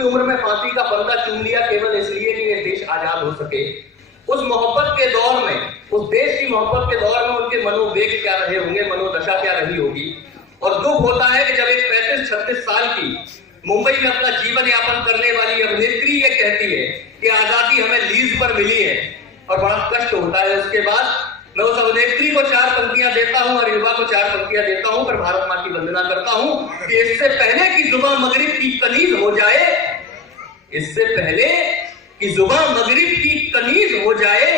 की उम्र में फांसी का फंदा चूम लिया केवल इसलिए कि ये देश आजाद हो सके। उस मोहब्बत के दौर में, उस देश की मोहब्बत के दौर में उनके मनोवेग क्या रहे होंगे, मनोदशा क्या रही होगी। और दुख होता है कि जब एक 35-36 साल की मुंबई में अपना जीवन यापन करने वाली अभिनेत्री ये कहती है कि आजादी हमें लीज पर मिली है, और बड़ा कष्ट होता है। उसके बाद मैं उस अभिनेत्री को 4 पंक्तियां देता हूं और युवा को 4 पंक्तियां देता हूं, पर भारत मां की वंदना करता हूं कि इससे पहले कि जुबां मगरिब की कनीज हो जाए, इससे पहले कि जुबां मगरिब की कनीज हो जाए,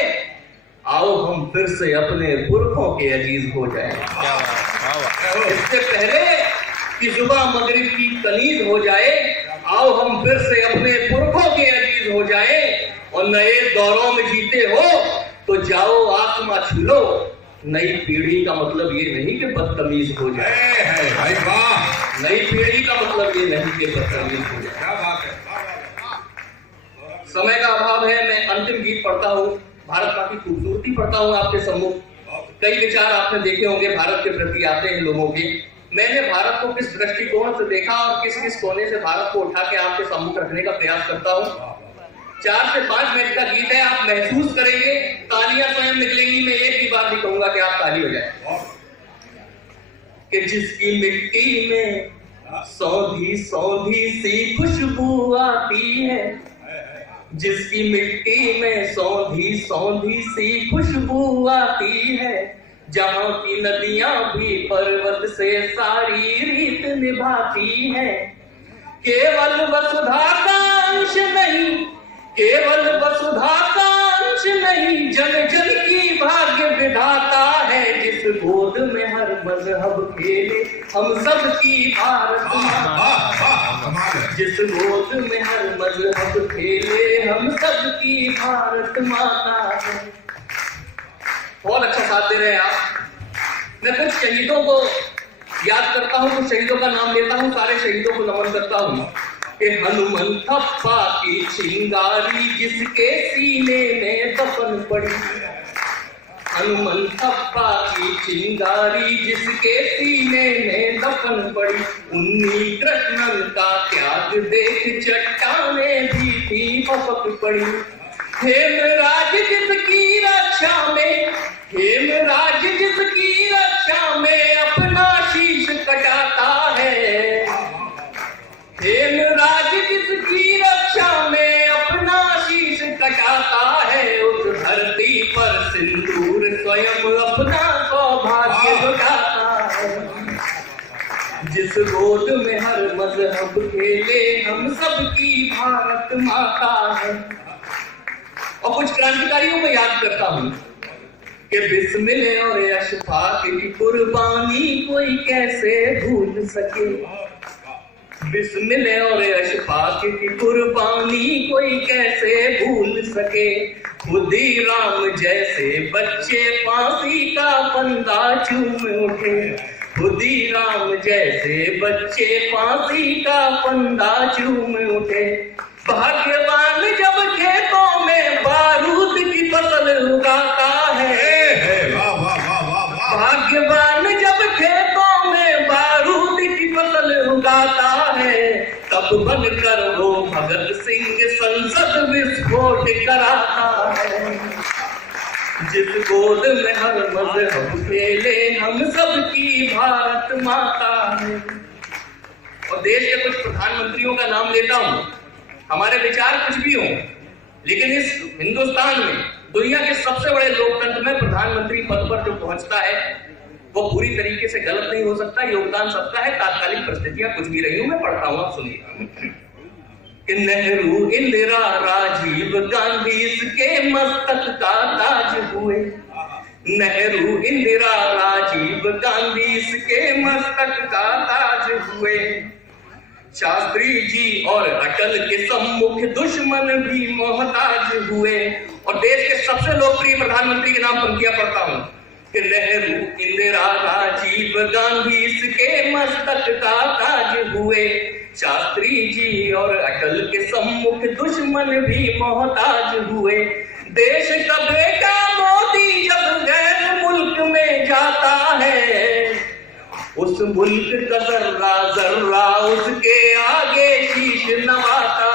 आओ हम फिर से अपने पुरखों के अजीज हो जाए। इससे पहले कि जुबां मगरिब की कनीज हो जाए, आओ हम फिर से अपने पुरखों के अजीज हो जाए। और नए दौरों में जीते हो तो जाओ आत्मा छू लो। नई पीढ़ी का मतलब ये नहीं कि बदतमीज हो जाए, नई पीढ़ी का मतलब ये नहीं कि बदतमीज हो जाए। क्या बात है। समय का अभाव है, मैं अंतिम गीत पढ़ता हूँ, भारत मां की खूबसूरती पढ़ता हूँ आपके सम्मुख। कई विचार आपने देखे होंगे भारत के प्रति आते हैं लोगों के। मैंने भारत को किस दृष्टिकोण से देखा और किस किस कोने से भारत को उठा के आपके सम्मुख रखने का प्रयास करता हूँ। 4 से 5 मिनट का गीत है, आप महसूस करेंगे, तालियां स्वयं निकलेंगी। मैं एक ही बात नहीं कहूंगा कि आप ताली हो जाए। कि जिसकी मिट्टी में सौंधी सौंधी सी खुशबू आती है, जिसकी मिट्टी में सौंधी सौंधी सी खुशबू आती है, जहां की नदियां भी पर्वत से सारी रीत निभाती है। केवल वसुधा का अंश नहीं, केवल वसुधा का अंश नहीं, जन जन की भाग्य विधाता है। जिस गोद में हर मजहब खेले हम सब की भारत माता, जिस गोद में हर मजहब खेले हम सब की भारत माता है। बहुत अच्छा साथ दे रहे हैं आप। मैं कुछ शहीदों को याद करता हूँ, कुछ शहीदों का नाम लेता हूँ, सारे शहीदों को नमन करता हूँ। हनुमंतप्पा की चिंगारी जिसके सीने में दफन पड़ी, हनुमंतप्पा की चिंगारी जिसके सीने में दफन पड़ी। उन्हीं कृष्णन का त्याग देख चट्टानें भी थी पपक पड़ी। हेमराज जिसकी रक्षा में, हेमराज जिसकी रक्षा में अपना शीश कटाता है, हेमराज जिसकी रक्षा में अपना शीश कटाता है। उस धरती पर सिंदूर स्वयं अपना सौभाग्य लुटाता है। जिस गोद में हर मजहब खेले हम सब की भारत माता है। और कुछ क्रांतिकारियों को याद करता हूं कि बिस्मिल्लाह और अशफाक की कुर्बानी कोई कैसे भूल सके, बिस्मिल्लाह और अशफाक की कुर्बानी कोई कैसे भूल सके। खुदी राम जैसे बच्चे फांसी का फंदा चूम उठे, खुदी राम जैसे बच्चे फांसी का फंदा चूम उठे। भाग्यवान जब खेतों में बारूद की फसल उगाता है, भाग्यवान जब खेतों में बारूद की फसल उगाता है, तब बनकर वो भगत सिंह संसद विस्फोट कराता है। जिस गोद में हर मजहब खेले हम सब की भारत माता है। और देश के कुछ प्रधानमंत्रियों का नाम लेता हूं। हमारे विचार कुछ भी हों, लेकिन इस हिंदुस्तान में दुनिया के सबसे बड़े लोकतंत्र में प्रधानमंत्री पद पर जो पहुंचता है वो पूरी तरीके से गलत नहीं हो सकता। योगदान सबका है, तात्कालिक परिस्थितियां कुछ भी रही हूं। मैं पढ़ता हूं, आप सुनिए। कि नेहरू, इंदिरा, राजीव गांधी इसके मस्तक का ताज हुए, नेहरू, इंदिरा, राजीव गांधी इसके मस्तक का ताज हुए। शास्त्री जी और अटल के सम्मुख दुश्मन भी मोहताज हुए। और देश के सबसे लोकप्रिय प्रधानमंत्री के नाम पंक्तियां पढ़ता हूं कि नेहरू, इंदिरा, राजीव गांधी इसके मस्तक का ताज हुए। शास्त्री जी और अटल के सम्मुख दुश्मन भी मोहताज हुए। देश का बेटा मोदी जब गैर मुल्क में जाता है, उस मुल्क का जर्रा जर्रा उसके आगे शीश नवाता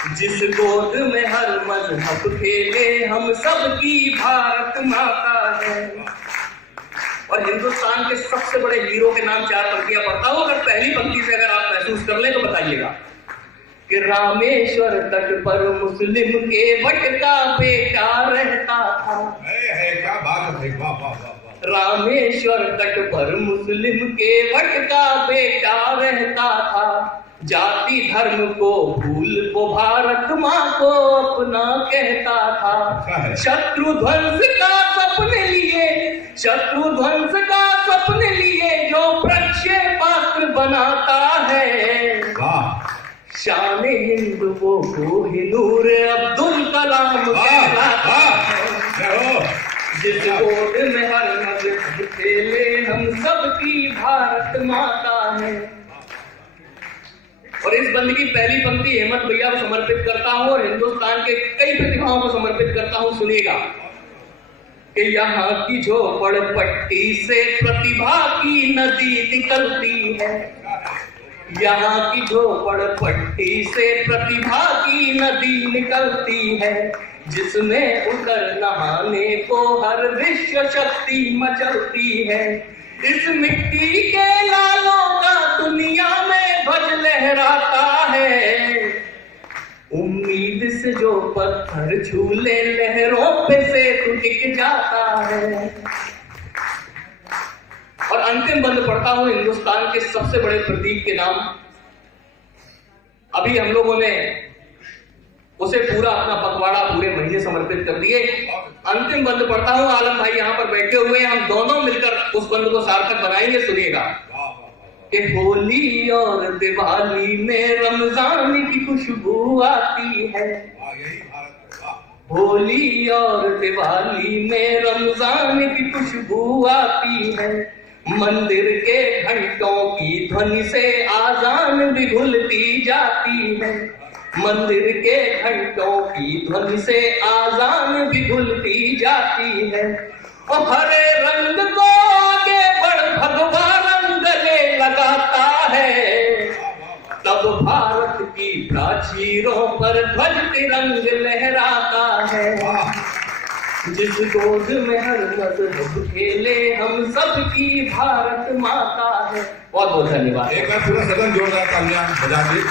जिस गोद में हर मजहब खेले हम सबकी भारत माता है। और हिंदुस्तान के सबसे बड़े हीरो के नाम 4 पंक्तियां पढ़ता हूं, अगर पहली पंक्ति से अगर आप महसूस कर लें तो बताइएगा कि रामेश्वर तट पर मुस्लिम के वट का बेटा रहता था। क्या बात है, वाह वाह वाह। रामेश्वर तट पर मुस्लिम के वट का बेटा रहता था। जाति धर्म को भूल वो भारत माँ को अपना कहता था। शत्रु ध्वंस का सपने लिए, शत्रु ध्वंस का सपने लिए जो प्रक्षेपास्त्र बनाता है। शान हिंद वो कोहिनूर अब्दुल कलाम कहलाता है। जिस गोद में हर मजहब खेले हम सबकी भारत माता है। और इस बंद की पहली पंक्ति हेमंत भैया को समर्पित करता हूं और हिंदुस्तान के कई प्रतिभाओं को समर्पित करता हूं। सुनिएगा कि यहाँ की झोपड़ पट्टी से प्रतिभा की नदी निकलती है। यहाँ की झोपड़ पट्टी से प्रतिभा की नदी निकलती है। जिसमें उतर नहाने को हर विश्व शक्ति मचलती है। इस मिट्टी के लालों का दुनिया में ध्वज लहराता है। उम्मीद से जो पत्थर झूले लहरों पे से तू टिक जाता है। और अंतिम बंद पढ़ता हूं हिंदुस्तान के सबसे बड़े प्रतीक के नाम। अभी हम लोगों ने उसे पूरा अपना पखवाड़ा पूरे महीने समर्पित कर दिए। अंतिम बंद पढ़ता हूं, आलम भाई यहाँ पर बैठे हुए हैं, हम दोनों मिलकर उस बंद को सार्थक बनाएंगे। सुनिएगा कि होली और दिवाली में रमजान की खुशबू आती है। होली और दिवाली में रमजान की खुशबू आती है। मंदिर के घंटों की ध्वनि से आजान भी घुलती जाती है। मंदिर के घंटों की ध्वनि से आजान भी घुलती जाती है। और हरे रंग को आगे बढ़ भगवा रंग गले लगाता है। तब भारत की प्राचीरों पर ध्वज तिरंग लहराता है। जिस गोद में हर मजहब खेले हम सबकी भारत माता है। बहुत बहुत धन्यवाद। एक बार पूरा सदन जोरदार तालियां बजा दी।